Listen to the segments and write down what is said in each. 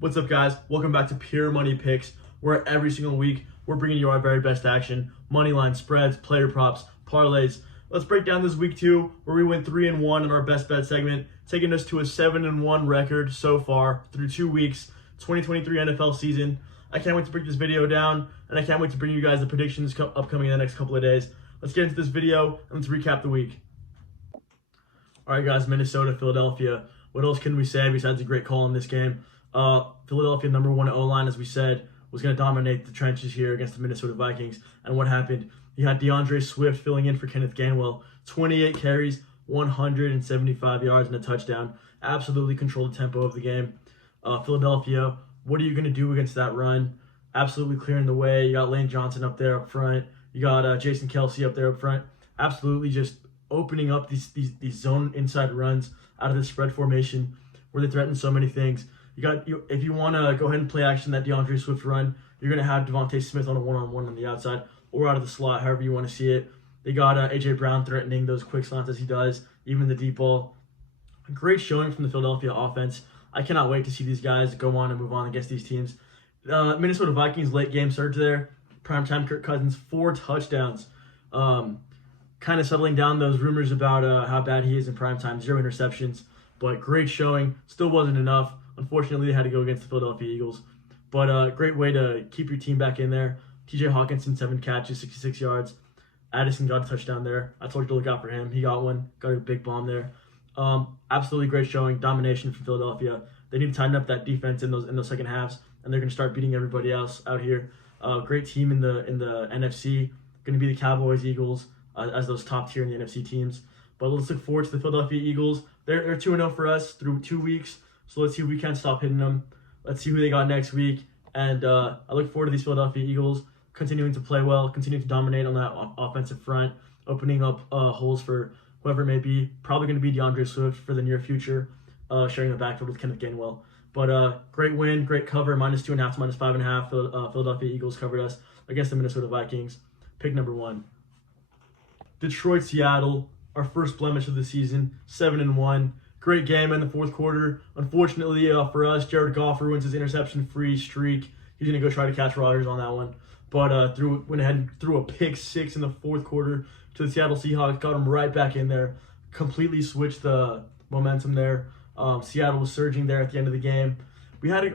What's up, guys? Welcome back to Pure Money Picks, where every single week we're bringing you our very best action, money line spreads, player props, parlays. Let's break down this week 2, where we went 3-1 in our best bet segment, taking us to a 7-1 record so far through 2 weeks, 2023 NFL season. I can't wait to break this video down, and I can't wait to bring you guys the predictions upcoming in the next couple of days. Let's get into this video and let's recap the week. All right, guys, Minnesota, Philadelphia. What else can we say besides a great call in this game? Philadelphia, number 1 O-line, as we said, was going to dominate the trenches here against the Minnesota Vikings. And what happened? You had DeAndre Swift filling in for Kenneth Gainwell. 28 carries, 175 yards, and a touchdown. Absolutely controlled the tempo of the game. Philadelphia, what are you going to do against that run? Absolutely clearing the way. You got Lane Johnson up there up front. You got Jason Kelce up there up front. Absolutely just opening up these zone inside runs out of this spread formation where they threaten so many things. If you want to go ahead and play action that DeAndre Swift run, you're going to have Devontae Smith on a one-on-one on the outside or out of the slot, however you want to see it. They got A.J. Brown threatening those quick slants as he does, even the deep ball. Great showing from the Philadelphia offense. I cannot wait to see these guys go on and move on against these teams. Minnesota Vikings late game surge there. Primetime Kirk Cousins, 4 touchdowns. Kind of settling down those rumors about how bad he is in primetime. 0 interceptions, but great showing. Still wasn't enough. Unfortunately, they had to go against the Philadelphia Eagles. But great way to keep your team back in there. T.J. Hawkinson, 7 catches, 66 yards. Addison got a touchdown there. I told you to look out for him. He got one. Got a big bomb there. Absolutely great showing. Domination from Philadelphia. They need to tighten up that defense in those second halves, and they're going to start beating everybody else out here. Great team in the NFC. Going to be the Cowboys, Eagles as those top tier in the NFC teams. But let's look forward to the Philadelphia Eagles. They're 2-0 for us through 2 weeks. So let's see if we can't stop hitting them. Let's see who they got next week. And I look forward to these Philadelphia Eagles continuing to play well, continuing to dominate on that offensive front, opening up holes for whoever it may be. Probably going to be DeAndre Swift for the near future, sharing the backfield with Kenneth Gainwell. But great win, great cover, -2.5 to -5.5. Philadelphia Eagles covered us against the Minnesota Vikings. Pick number 1. Detroit, Seattle, our first blemish of the season, 7-1. Great game in the fourth quarter. Unfortunately for us, Jared Goff ruins his interception-free streak. He's going to go try to catch Rodgers on that one. But went ahead and threw a pick 6 in the fourth quarter to the Seattle Seahawks. Got him right back in there. Completely switched the momentum there. Seattle was surging there at the end of the game. We had,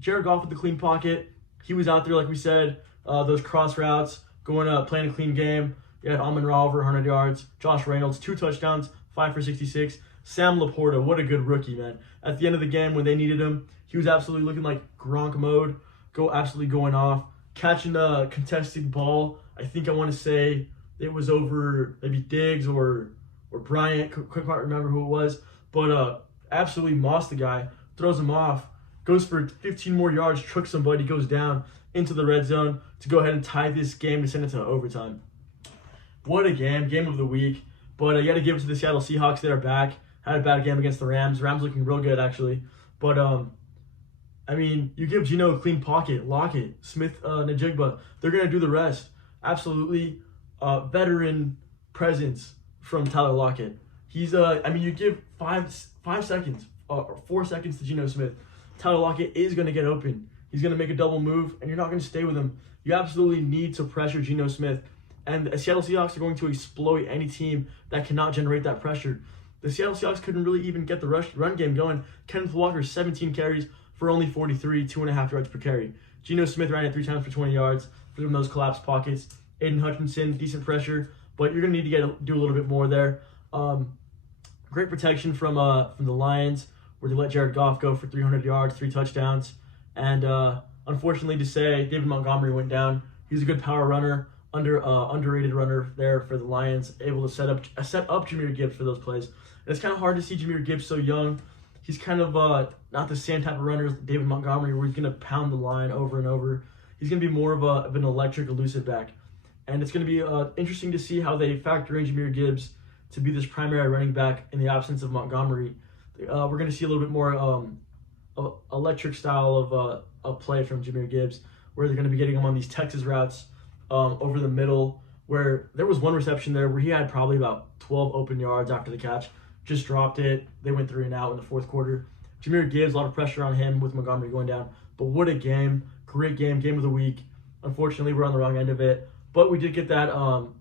Jared Goff with the clean pocket. He was out there, like we said, those cross routes, playing a clean game. You had Amon-Ra over 100 yards. Josh Reynolds, 2 touchdowns, 5 for 66. Sam Laporta, what a good rookie, man. At the end of the game when they needed him, he was absolutely looking like Gronk mode, absolutely going off, catching the contested ball. I think I want to say it was over maybe Diggs or Bryant, couldn't quite remember who it was, but absolutely mossed the guy, throws him off, goes for 15 more yards, tricks somebody, goes down into the red zone to go ahead and tie this game to send it to overtime. What a game of the week. But you got to give it to the Seattle Seahawks. They're back. Had a bad game against the Rams. Rams looking real good, actually. But, you give Geno a clean pocket, Lockett, Smith, Najigba. They're going to do the rest. Absolutely veteran presence from Tyler Lockett. He's, you give 5 seconds or 4 seconds to Geno Smith. Tyler Lockett is going to get open. He's going to make a double move, and you're not going to stay with him. You absolutely need to pressure Geno Smith. And the Seattle Seahawks are going to exploit any team that cannot generate that pressure. The Seattle Seahawks couldn't really even get the run game going. Kenneth Walker, 17 carries for only 43, 2.5 yards per carry. Geno Smith ran it 3 times for 20 yards from those collapsed pockets. Aiden Hutchinson, decent pressure, but you're going to need to do a little bit more there. Great protection from the Lions, where they let Jared Goff go for 300 yards, 3 touchdowns. And unfortunately to say, David Montgomery went down. He's a good power runner. Underrated runner there for the Lions, able to set up Jahmyr Gibbs for those plays. And it's kind of hard to see Jahmyr Gibbs so young. He's kind of not the same type of runner as David Montgomery, where he's going to pound the line over and over. He's going to be more of an electric, elusive back. And it's going to be interesting to see how they factor in Jahmyr Gibbs to be this primary running back in the absence of Montgomery. We're going to see a little bit more electric style of play from Jahmyr Gibbs, where they're going to be getting him on these Texas routes over the middle, where there was one reception there where he had probably about 12 open yards after the catch, just dropped it. They went 3 and out in the fourth quarter. Jahmyr Gibbs, a lot of pressure on him with Montgomery going down. But what a game. Great game. Game of the week. Unfortunately, we're on the wrong end of it. But we did get that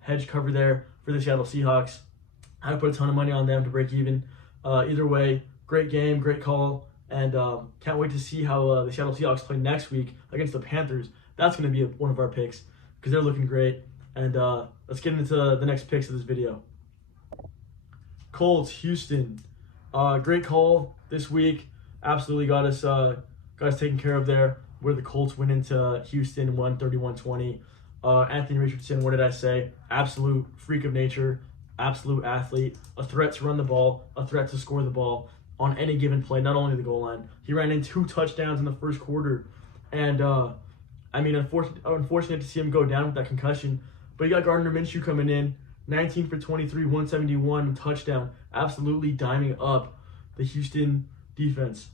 hedge cover there for the Seattle Seahawks. I had to put a ton of money on them to break even. Either way, great game, great call. And can't wait to see how the Seattle Seahawks play next week against the Panthers. That's going to be one of our picks because they're looking great. And let's get into the next picks of this video. Colts, Houston. Great call this week. Absolutely got us taken care of there. Where the Colts went into Houston, won 31-20. Anthony Richardson, what did I say? Absolute freak of nature, absolute athlete, a threat to run the ball, a threat to score the ball on any given play, not only the goal line. He ran in 2 touchdowns in the first quarter. And, unfortunate to see him go down with that concussion. But you got Gardner Minshew coming in, 19 for 23, 171, touchdown. Absolutely diming up the Houston defense.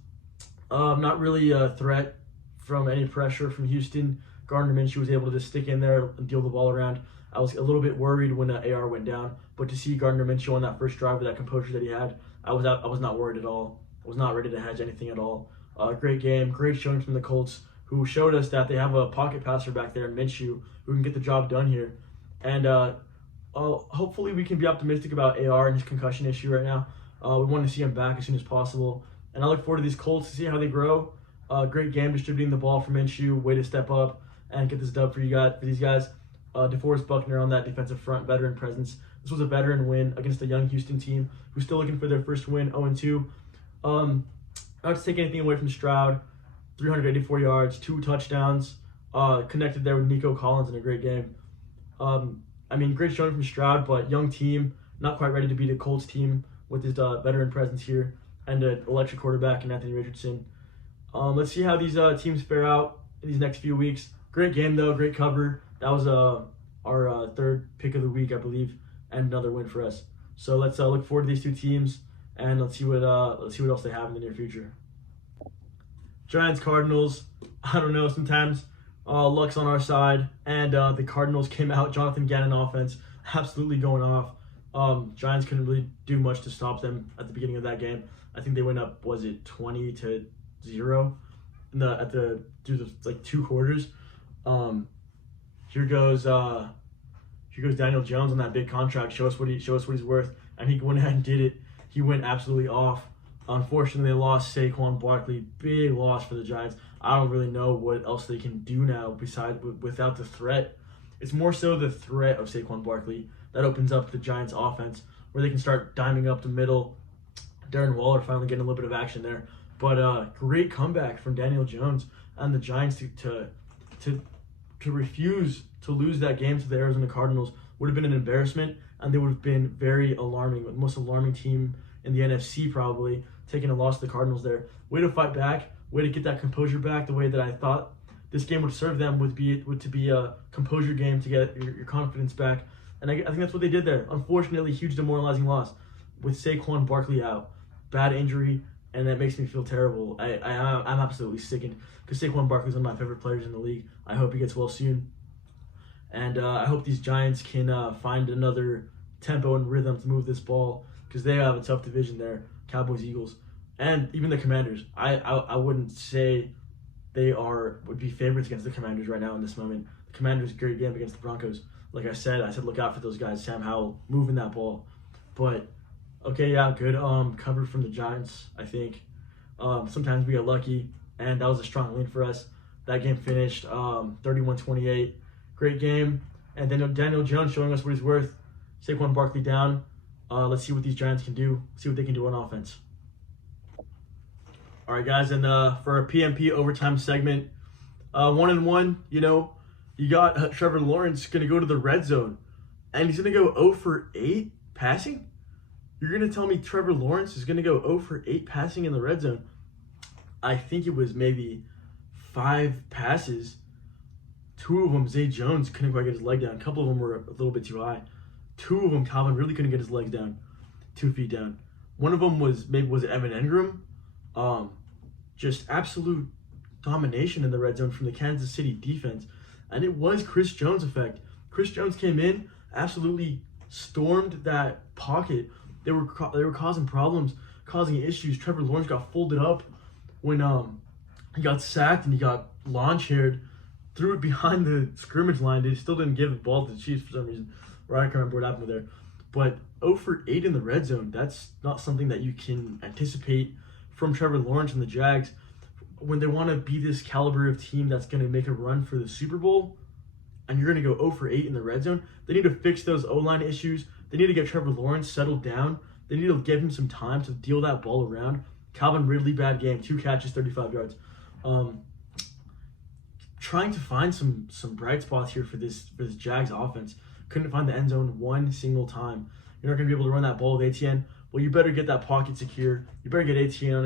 Not really a threat from any pressure from Houston. Gardner Minshew was able to just stick in there and deal the ball around. I was a little bit worried when AR went down, but to see Gardner Minshew on that first drive with that composure that he had, I was not worried at all. I was not ready to hedge anything at all. Great game, great showing from the Colts, who showed us that they have a pocket passer back there in Minshew who can get the job done here. And hopefully we can be optimistic about AR and his concussion issue right now. We want to see him back as soon as possible. And I look forward to these Colts to see how they grow. Great game distributing the ball for Minshew. Way to step up and get this dub for these guys. DeForest Buckner on that defensive front, veteran presence. This was a veteran win against a young Houston team who's still looking for their first win, 0-2. Not to take anything away from Stroud, 384 yards, 2 touchdowns, connected there with Nico Collins in a great game. Great showing from Stroud, but young team, not quite ready to beat a Colts team with his veteran presence here and an electric quarterback in Anthony Richardson. Let's see how these teams fare out in these next few weeks. Great game though, great cover. That was our third pick of the week, I believe, and another win for us. So let's look forward to these 2 teams, and let's see what else they have in the near future. Giants, Cardinals. I don't know. Sometimes luck's on our side, and the Cardinals came out. Jonathan Gannon offense absolutely going off. Giants couldn't really do much to stop them at the beginning of that game. I think they went up, was it 20-0 through the 2 quarters. Here goes Daniel Jones on that big contract. Show us what he's worth, and he went ahead and did it. He went absolutely off. Unfortunately, they lost Saquon Barkley. Big loss for the Giants. I don't really know what else they can do now without the threat. It's more so the threat of Saquon Barkley that opens up the Giants' offense, where they can start diming up the middle. Darren Waller finally getting a little bit of action there. But great comeback from Daniel Jones and the Giants to refuse to lose that game to the Arizona Cardinals would have been an embarrassment, and they would have been very alarming, the most alarming team in the NFC probably, taking a loss to the Cardinals there. Way to fight back, way to get that composure back the way that I thought this game would serve them, would to be a composure game to get your confidence back. And I think that's what they did there. Unfortunately, huge demoralizing loss with Saquon Barkley out. Bad injury, and that makes me feel terrible. I'm absolutely sickened because Saquon Barkley is one of my favorite players in the league. I hope he gets well soon. And I hope these Giants can find another tempo and rhythm to move this ball because they have a tough division there, Cowboys, Eagles, and even the Commanders. I wouldn't say they would be favorites against the Commanders right now in this moment. The Commanders, great game against the Broncos. Like I said look out for those guys. Sam Howell moving that ball. But, okay, yeah, good cover from the Giants, I think. Sometimes we get lucky, and that was a strong win for us. That game finished 31-28. Great game. And then Daniel Jones showing us what he's worth. Saquon Barkley down. Let's see what these Giants can do. See what they can do on offense. All right, guys, and for our PMP overtime segment, 1-1, you got Trevor Lawrence going to go to the red zone, and he's going to go 0 for 8 passing? You're going to tell me Trevor Lawrence is going to go 0 for 8 passing in the red zone? I think it was maybe 5 passes. 2 of them, Zay Jones couldn't quite get his leg down. A couple of them were a little bit too high. 2 of them, Calvin really couldn't get his legs down, 2 feet down. One of them was it Evan Engram? Just absolute domination in the red zone from the Kansas City defense. And it was Chris Jones effect. Chris Jones came in, absolutely stormed that pocket. They were causing problems, causing issues. Trevor Lawrence got folded up when he got sacked and he got lawn chaired, threw it behind the scrimmage line. They still didn't give the ball to the Chiefs for some reason. Right, I can't remember what happened there. But 0 for 8 in the red zone, that's not something that you can anticipate from Trevor Lawrence and the Jags. When they want to be this caliber of team that's going to make a run for the Super Bowl, and you're going to go 0 for 8 in the red zone, they need to fix those O-line issues. They need to get Trevor Lawrence settled down. They need to give him some time to deal that ball around. Calvin Ridley, bad game, 2 catches, 35 yards. Trying to find some bright spots here for this Jags offense. Couldn't find the end zone one single time. You're not going to be able to run that ball with Etienne. Well, you better get that pocket secure. You better get Etienne on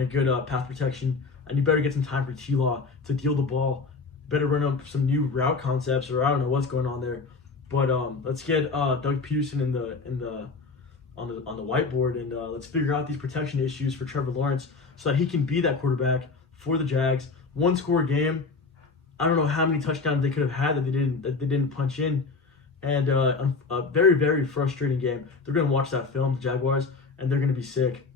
a good path protection, and you better get some time for T-Law to deal the ball. You better run up some new route concepts, or I don't know what's going on there. But let's get Doug Peterson on the whiteboard, and let's figure out these protection issues for Trevor Lawrence so that he can be that quarterback for the Jags. One score game. I don't know how many touchdowns they could have had that they didn't punch in, and a very, very frustrating game. They're gonna watch that film, the Jaguars, and they're gonna be sick.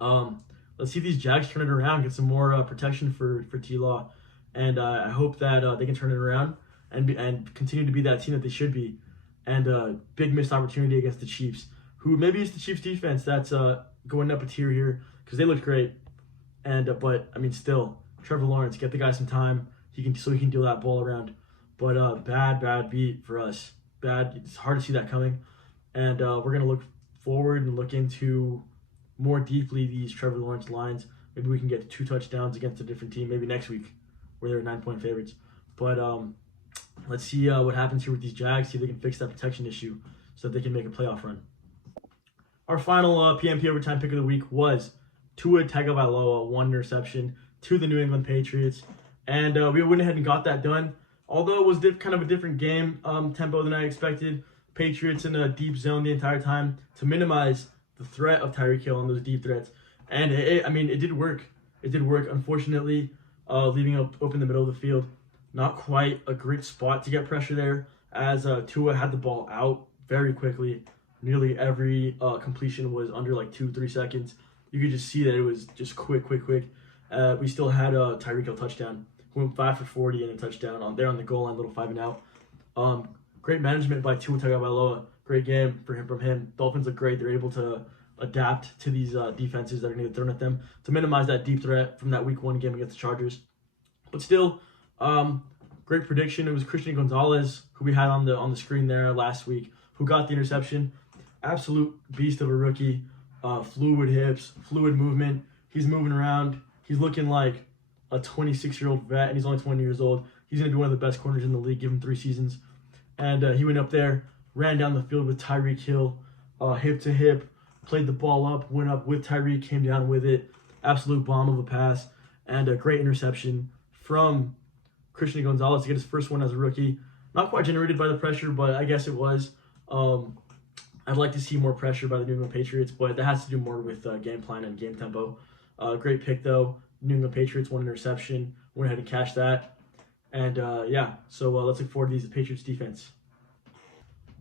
Let's see if these Jags turn it around, get some more protection for T-Law, and I hope that they can turn it around and continue to be that team that they should be. And big missed opportunity against the Chiefs, who maybe it's the Chiefs defense that's going up a tier here because they looked great, but I mean still, Trevor Lawrence, get the guy some time. He can deal that ball around. But bad beat for us. Bad. It's hard to see that coming. And we're going to look forward and look into more deeply these Trevor Lawrence lines. Maybe we can get 2 touchdowns against a different team. Maybe next week where they're 9-point favorites. But let's see what happens here with these Jags. See if they can fix that protection issue so that they can make a playoff run. Our final PMP overtime pick of the week was Tua Tagovailoa, 1 interception to the New England Patriots. And we went ahead and got that done. Although it was kind of a different game tempo than I expected. Patriots in a deep zone the entire time to minimize the threat of Tyreek Hill on those deep threats. And it did work. It did work. Unfortunately, leaving open the middle of the field, not quite a great spot to get pressure there, as Tua had the ball out very quickly. Nearly every completion was under like 2-3 seconds. You could just see that it was just quick. We still had a Tyreek Hill touchdown. Went 5 for 40 and a touchdown on the goal line, little 5 and out. Great management by Tua Tagovailoa. Great game from him. Dolphins look great. They're able to adapt to these defenses that are going to get thrown at them to minimize that deep threat from that Week 1 game against the Chargers. But still, great prediction. It was Christian Gonzalez, who we had on the screen there last week, who got the interception. Absolute beast of a rookie. Fluid hips, fluid movement. He's moving around. He's looking like a 26-year-old vet, and he's only 20 years old. He's going to be one of the best corners in the league, give him 3 seasons. And he went up there, ran down the field with Tyreek Hill, hip to hip, played the ball up, went up with Tyreek, came down with it. Absolute bomb of a pass, and a great interception from Christian Gonzalez to get his first one as a rookie. Not quite generated by the pressure, but I guess it was. I'd like to see more pressure by the New England Patriots, but that has to do more with game plan and game tempo. Great pick, though. New England Patriots, 1 interception. Went ahead and cashed that. And so let's look forward to these Patriots defense.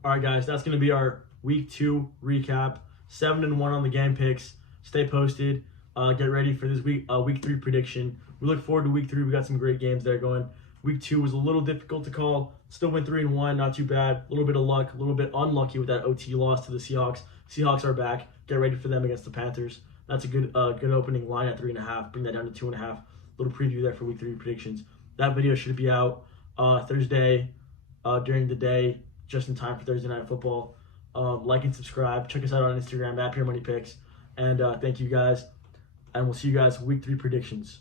All right, guys, that's going to be our Week 2 recap. 7-1 on the game picks. Stay posted. Get ready for this Week 3 prediction. We look forward to Week 3. We got some great games there going. Week 2 was a little difficult to call. Still went 3-1, not too bad. A little bit of luck, a little bit unlucky with that OT loss to the Seahawks. Seahawks are back. Get ready for them against the Panthers. That's a good opening line at 3.5. Bring that down to 2.5. Little preview there for Week 3 predictions. That video should be out Thursday during the day, just in time for Thursday Night Football. Like and subscribe. Check us out on Instagram at Pure Money Picks. And thank you guys. And we'll see you guys Week 3 predictions.